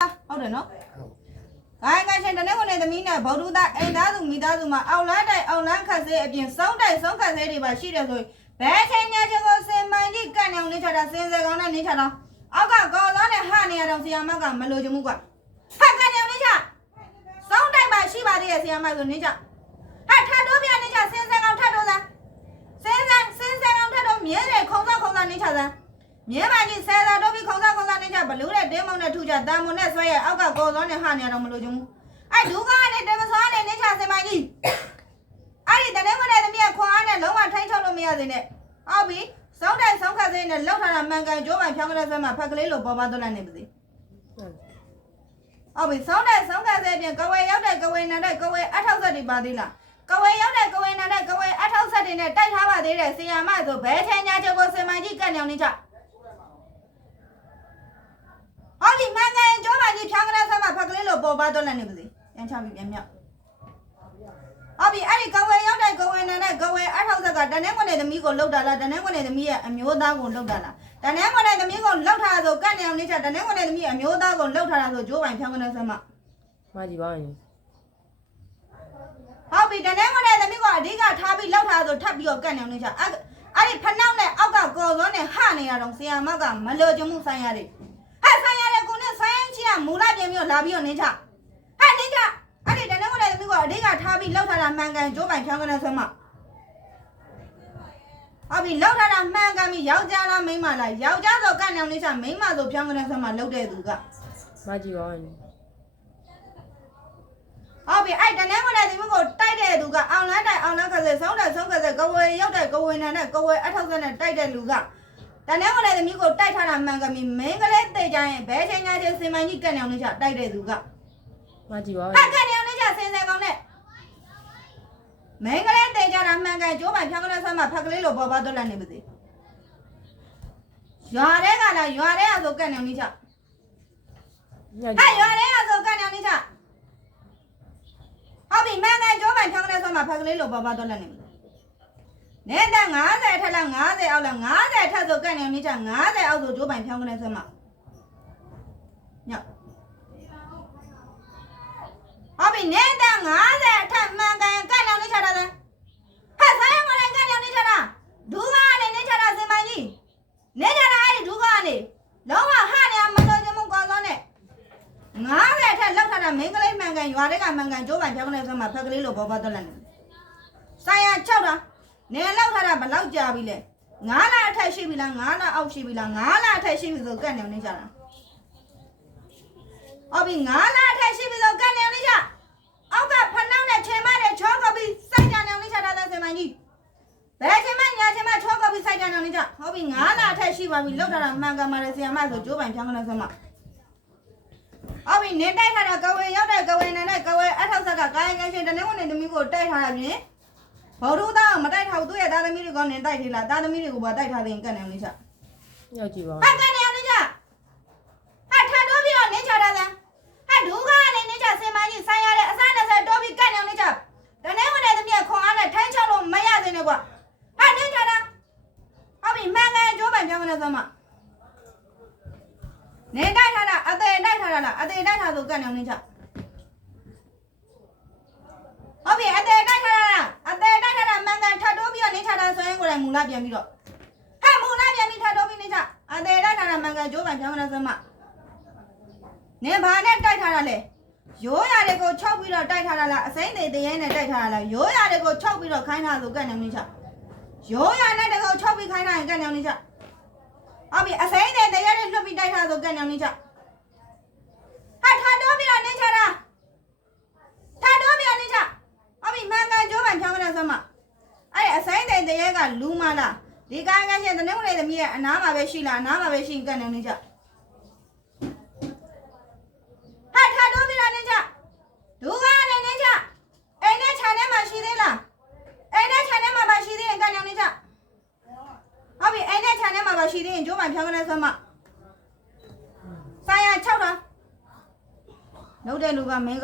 ဟုတ်တယ်နော်ခိုင်ရှင်တနေ့ကလည်းသမီးနဲ့ဗုဒ္ဓသားအိမ်သားစုမိသားစုမှာအောင်လန်းတိုင်အောင်လန်းခတ်စေးအပြင်ဆုံးတိုင်ဆုံးခတ်စေးတွေပါရှိတယ်ဆိုဘဲချင်းညာချင်းကိုစင်မိုင်းကြီးကန့်နေအောင်နေချတာစင်စဲကောင်းနဲ့နေချတာအောက်ကကော်သားနဲ့ဟနေရတော့ဆီယာမကမလိုချင်ဘူးကွာဖက်ကန့်နေအောင်နေချဆုံးတိုင်ပါရှိပါသေးရဲ့ဆီယာမဆိုနေချဟာထပ်တော့ပြနေချစင်စဲကောင်းထပ်တော့လားစင်စဲကောင်းထပ်တော့မြဲတယ်ခုံစားနေချစမ်းမြဲပါကြီးဆယ်သာတော့ပြီးခုံစားနေချဘလူးတဲ့တင်းမုံနဲ့ထူချတန်မုံနဲ့ဆွဲရဲ့အောက်ကကော်သားနဲ့ဟနေရတော့မလိုချင်ဘူးအဲ့ဒုက္ခနဲ့တေမစောနဲ့နေချစင်မိုင်းကြီးအဲ့ဒီတနေ့ကလည်းသမီးကခွန်အားနဲ့လုံးဝထိုင်းချောက်လို့မရသေးနဲ့ဟုတ်ပြီစောင်းတိုင်စောင်းခတ်စေးနဲ့လောက်ထားတာမှန်ကန်ကြိုးပိုင်ဖြောင်းကလေးဆွဲမှာဖက်ကလေးလိုပေါ်ပါတော့လိုက်နေပါစေဟုတ်ပြီစောင်းတိုင်စောင်းခတ်စေးပြင်ကဝဲရောက်တဲ့ကဝဲနာတဲ့ကဝဲအထောက်ဆက်တွေပါသေးလားကဝဲရောက်တဲ့ကဝဲနာတဲ့ကဝဲအထောက်ဆက်တွေနဲ့တိုက်ထားပါသေးတယ်ဆီယာမဆိုဘဲထဲညာချုပ်ကိုစင်မိုင်းကြီးကတ်နေအောင်နေချဟုတ်ပြီမှန်ကန်ကြိုးပိုင်ကြီးဖြောင်းကလေးဆွဲမှာဖက်ကလေးလိုပေါ်ပါတော့လိုက်နေပါစေပြန်ချပြီပြန်မြောက်ဟုတ်ပြီအဲ့ဒီကဝဲရောက်တဲ့ကဝဲနာနဲ့ကဝဲအထောက်ဆက်ကတနင်္ဂနွေသမီးကိုလှုပ်တာလားတနင်္ဂနွေသမီးရဲ့အမျိုးသားကိုလှုပ်တာလားတနင်္ဂနွေသမီးကိုလှုပ်ထားဆိုကန့်နေအောင်နေချတနင်္ဂနွေသမီးအမျိုးသားကိုလှုပ်ထားတာဆိုဂျိုးပိုင်ဖြောင်းကနေဆွဲမှာမှကြည့်ပါဦးဟုတ်ပြီတနင်္ဂနွေသမီးကအဓိကထားပြီးလှုပ်ထားဆိုထပ်ပြီးတော့ကန့်နေအောင်နေချအဲ့ဒီဖနှောက်နဲ့အောက်ကကော်စောနဲ့ဟနေရတော့ဆီယာမကမလိုချင်မှုဆိုင်ရတယ်ဟာဆိုင်ရတယ်ကိုနဲ့ဆိုင်ချီကမူလပြင်ပြီးတော့လာပြီးတော့နေချဟာနေချအဲ့ဒီတနင်္ဂနွေသမီးကအဓိကထားပြီးလှုပ်ထားတာမှန်ကန်ဂျိုးပိုင်ဖြောင်းကနေဆွဲမှာဟုတ်ပြီလောက်ထားတာမှန်ကန်ပြီယောက်ျားလားမိန်းမလားယောက်ျားဆိုကန့်နေအောင်လေးချမိန်းမဆိုဖြောင်းကနေဆက်မှာလောက်တဲ့သူကမှကြည့်ပါဦးဟုတ်ပြီအဲ့တနင်္ဂနွေသမီးကိုတိုက်တဲ့သူကအောင်လန်းတိုင်အောင်လန်းခက်စေဆုံးတဲ့ဆုံးခက်စေကဝေရောက်တဲ့ကဝေနံနဲ့ကဝေအထောက်ဆက်နဲ့တိုက်တဲ့လူကတနင်္ဂနွေသမီးကိုတိုက်ထားတာမှန်ကန်ပြီမင်းကလေးတေကြရင်ဘဲချင်းညာချင်းစင်မိုင်းကြီးကန့်နေအောင်လေးချတိုက်တဲ့သူကမှကြည့်ပါဦးကန့်နေအောင်လေးချစင်စဲကောင်းနဲ့မင်းကလေးတေကြတာမှန်ကန်ကျိုးပိုင်ဖြောင်းကလေးဆက်မှာဖက်ကလေးလိုပေါ်ပါတော့လည်းနေပါစေရွာတဲ့ကလားရွာတဲ့ဆိုကန့်နေအောင်လေးချဟဲ့ရွာတဲ့ဆိုကန့်နေအောင်လေးချဟုတ်ပြီမှန်ကန်ကျိုးပိုင်ဖြောင်းကလေးဆက်မှာဖက်ကလေးလိုပေါ်ပါတော့လည်းနေပါစေနေတဲ့90ထက်လား90အောက်လား90ထက်ဆိုကန့်နေအောင်လေးချ90အောက်ဆိုကျိုးပိုင်ဖြောင်းကလေးဆက်မှာညော့ဟုတ်ပြီနေတဲ့90ထက်မှန်ကန်ကန့်နေအောင်လေးချတာလားဟဲ့ဆိုင်ရမလိုက်ကန့်နေအောင်လေးချတာဒူးကားနဲ့နေချတာစင်မိုင်းကြီးနေချတာအဲ့ဒီဒူးကားနဲ့လုံးဝဟနေမလို့ချင်မှုကောစောနဲ့90ထက်လောက်ထားတာမင်းကလေးမှန်ကန်ရွာတွေကမှန်ကန်ကျိုးပိုင်ဖြောင်းကလေးဆက်မှာဖက်ကလေးလိုပေါ်ပါတော့လည်းဆိုင်ရ6တာနေလောက်ထားတာဘလောက်ကြာပြီလဲ9လအထက်ရှိပြီလား9လအောက်ရှိပြီလား9လအထက်ရှိပြီဆိုကန့်နေအောင်နေချတာဟုတ်ပြီ9လအထက်ရှိပြီဆိုကန့်နေအောင်နေချအောက်ကဖနှောင်းနဲ့ချေမနဲ့ချောကပြီးစိုက်ကြနေအောင်နေချတာစင်မိုင်းကြီးဘယ်ချေမညာချေမချောကပြီးစိုက်ကြနေအောင်နေချဟုတ်ပြီ9လအထက်ရှိပါပြီလောက်ထားတာမှန်ကန်ပါတယ်ဆီယာမဆိုကျိုးပိုင်ဖြောင်းကလေးဆက်မှာဟုတ်ပြီနေတိုက်ထားတာကဝေရောက်တဲ့ကဝေနဲ့ကဝေအထောက်ဆက်ကကာယကံရှင်တနေ့ကနေသမီးကိုတိုက်ထားတာပြင်ဘောဓုသားမတိုက်ထားဘူးသူ့ရဲ့သားသမီးတွေကလည်းတိုက်ထေးလားသားသမီးတွေကိုပါတိုက်ထားတဲ့ကန့်နေအောင်နေချရောက်ကြည့်ပါဟာကန့်နေအောင်နေချဟာထတော့ပြီးတော့နေချတာလားဟာဒူးကားနဲ့နေချစင်မိုင်းကြီးဆိုင်ရတဲ့အစားနဲ့တော့ပြီးကန့်နေအောင်နေချတနေ့ကနေသမီးခွန်အားနဲ့ထိုင်းချလို့မရသေးနဲ့ကွာဟာနေချတာဟုတ်ပြီမှန်ကန်ကျိုးပိုင်ပြောင်းနေစမ်းမနေတိုက်ထားတာအသေးတိုက်ထားတာလားအသေးတိုက်ထားဆိုကန့်နေအောင်နေချဟုတ်ပြီအသေးတိုက်ထားတာလားအသေးတိုက်ထားတာမှန်ကန်ထပ်တော့ပြီးတော့နေချတာဆိုရင်ကိုယ်တိုင်မူလပြန်ပြီးတော့ဟာမူလပြန်ပြီးထပ်တော့ပြီးနေချအသေးတိုက်ထားတာမှန်ကန်ကျိုးပိုင်ပြောင်းနေစမ်းမနေဘာနဲ့တိုက်ထားတာလဲရိုးရတွေကိုချုပ်ပြီးတော့တိုက်ထားတာလားအစိမ့်တွေတရဲနဲ့တိုက်ထားတာလားရိုးရတွေကိုချုပ်ပြီးတော့ခိုင်းထားဆိုကန့်နေနေချရိုးရနဲ့တကောချုပ်ပြီးခိုင်းထားရင်ကန့်နေနေချဟုတ်ပြီအစိမ့်တွေတရဲတွေလွတ်ပြီးတိုက်ထားဆိုကန့်နေနေချဟာထတော့ပြီးတော့နေချတာထတော့ပြီးတော့နေချဟုတ်ပြီမှန်ကန်ကျိုးပံဖြောင်းကလေးဆွမ်းမအဲ့အစိမ့်တွေတရဲကလူမလားဒီကားကရှင်တနေ့ကလေးသမီးရဲ့အနားမှာပဲရှိလားအနားမှာပဲရှိရင်ကန့်နေနေချဒူကနေနေချအိမ်နဲ့ခြံထဲမှာရှိသေးလားအိမ်နဲ့ခြံထဲမှာပါရှိသေးရင်ကန်နေနေချဟုတ်ပြီအိမ်နဲ့ခြံထဲမှာပါရှိသေးရင်ကျိုးပိုင်ဖြောင်းကလေးဆွမ်းမဆိုင်ရ6တာနှုတ်တဲ့လူကမင်း